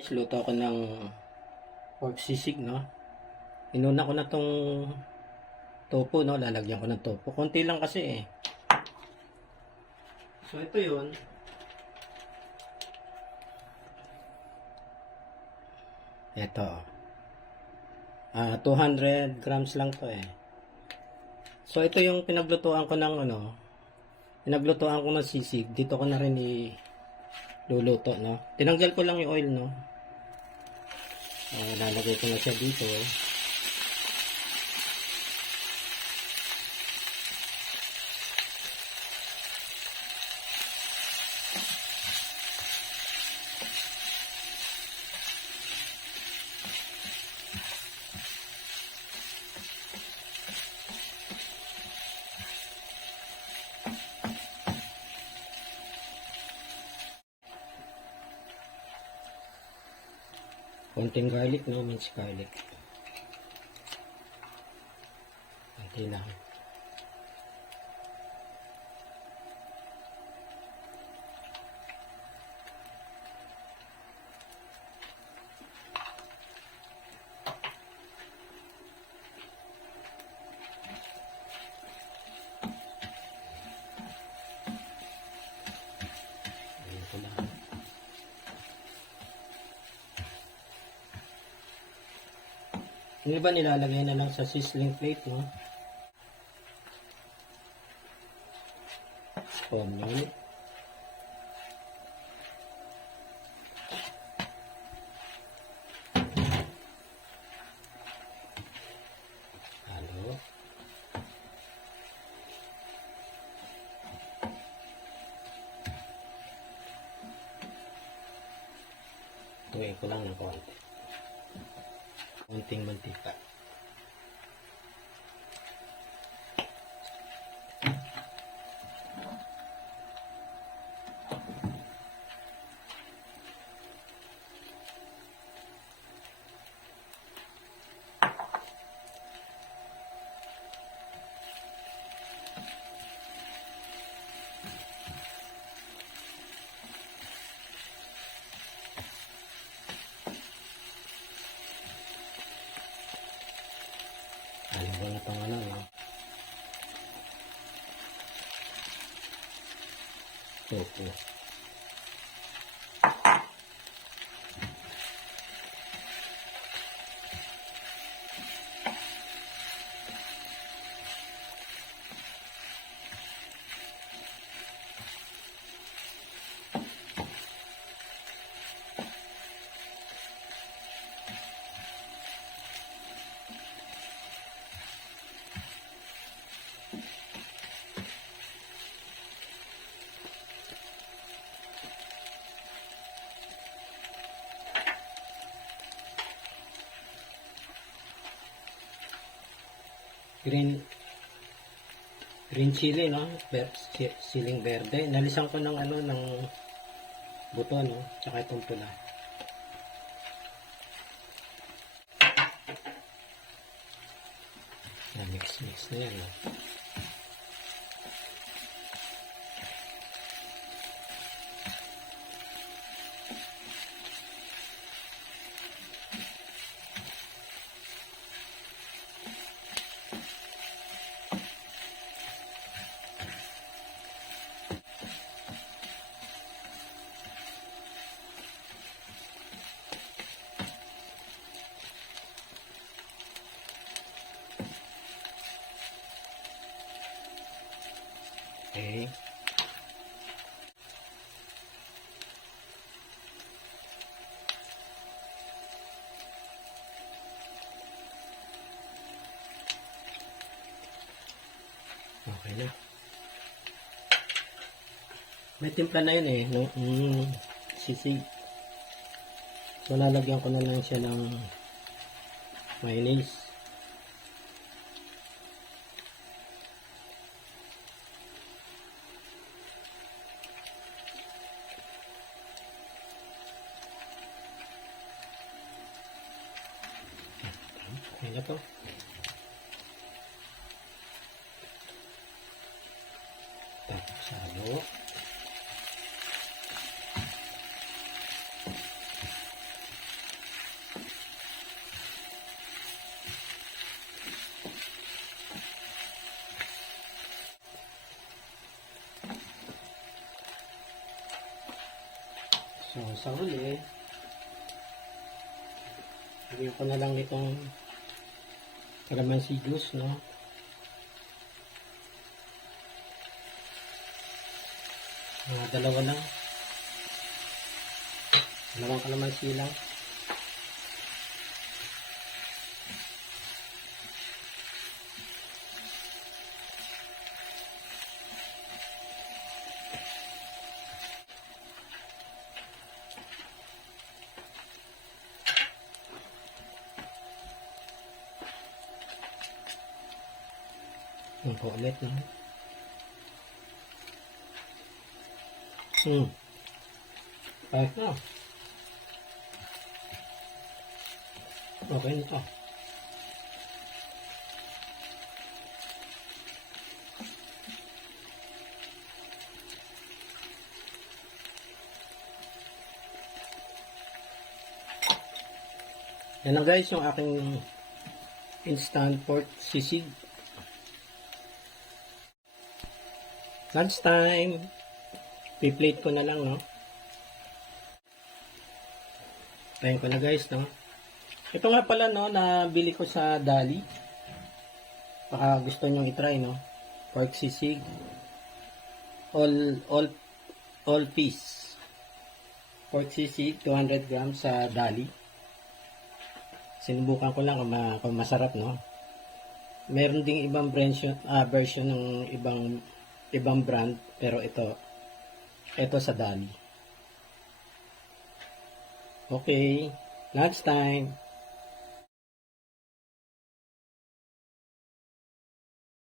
Guys, luto ako ng pork sisig, no? Inuna ko na tong tofu, no? Lalagyan ko ng tofu. Konti lang kasi, eh. So, ito yun. Ito. Ah, 200 grams lang to, eh. So, ito yung pinaglutuan ko ng, ano, pinaglutuan ko ng sisig. Dito ko na rin i luluto, no? Tinanggal ko lang yung oil, no? Uh, lalagay ko na siya dito. Konting garlic, no? Minced garlic. Konti lang. Ayan ko lang. Yung iba nilalagay na lang sa sizzling plate, no? Onion. Halo. Tuwing ko lang ng konti. Kunting mantika. そう。Green green chili, no? Si- siling verde. Nalisan ko ng ano, ng buto, no? Tsaka itong pula. Na mix mix na yan, no? Okay. Okay na. May timpla na yun eh. No? Mm, sisig. So, lalagyan ko na lang siya ng mayonnaise. Ayan na po. Pagsalo. Ano? So, sa huli, lagyan ko na lang itong calamansi juice, no? Mga dalawa lang. Dalawang calamansi lang. Yung po ulit, no? Hmm. Ayos na. Okay na to. Yan lang guys yung aking instant pork sisig. Lunch time. Pi-plate ko na lang, no? Tayin ko na guys, no? Ito nga pala, no, na bili ko sa Dali. Baka gusto nyo i-try, no? Pork sisig. All, all, all piece. Pork sisig, 200 grams sa Dali. Sinubukan ko lang kung, ma- kung masarap, no? Meron ding ibang version, ah, version ng ibang ibang brand, pero ito, ito sa Dali. Okay, lunch time.